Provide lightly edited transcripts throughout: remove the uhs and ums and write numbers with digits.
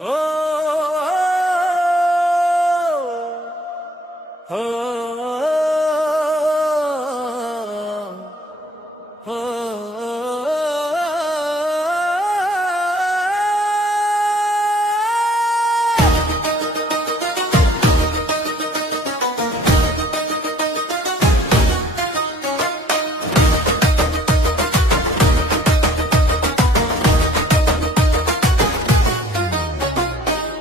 हो हो हो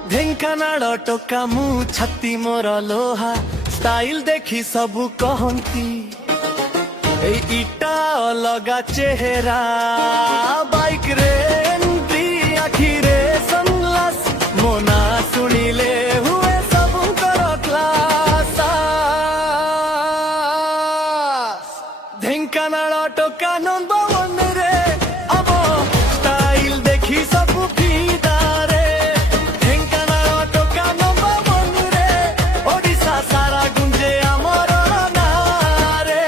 ढेंकानाଳ टोका मु छाती मोर लोहा स्टाइल देखी सबू कहती इटा अलगा चेहरा बाइक रे एंट्री आखी रे सनग्लास मोना सुनिले हुए सबू करो क्लास ढेंकानाळ टोका नंदवन रे अब स्टाइल देखी सबू फिदा रे सारा गुंजे आमर नारे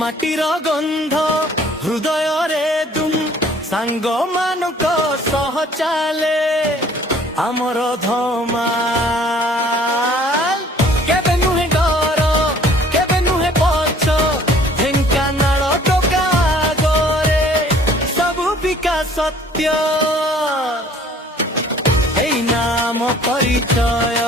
माटीर गंध हृदय रे दुम सांग मानक सह चाले आमर धमाल केबे नुहे डर केबे नुहे पछ ढेंकानाळ टोका गरे सबु विकास सत्य एई नाम परिचय।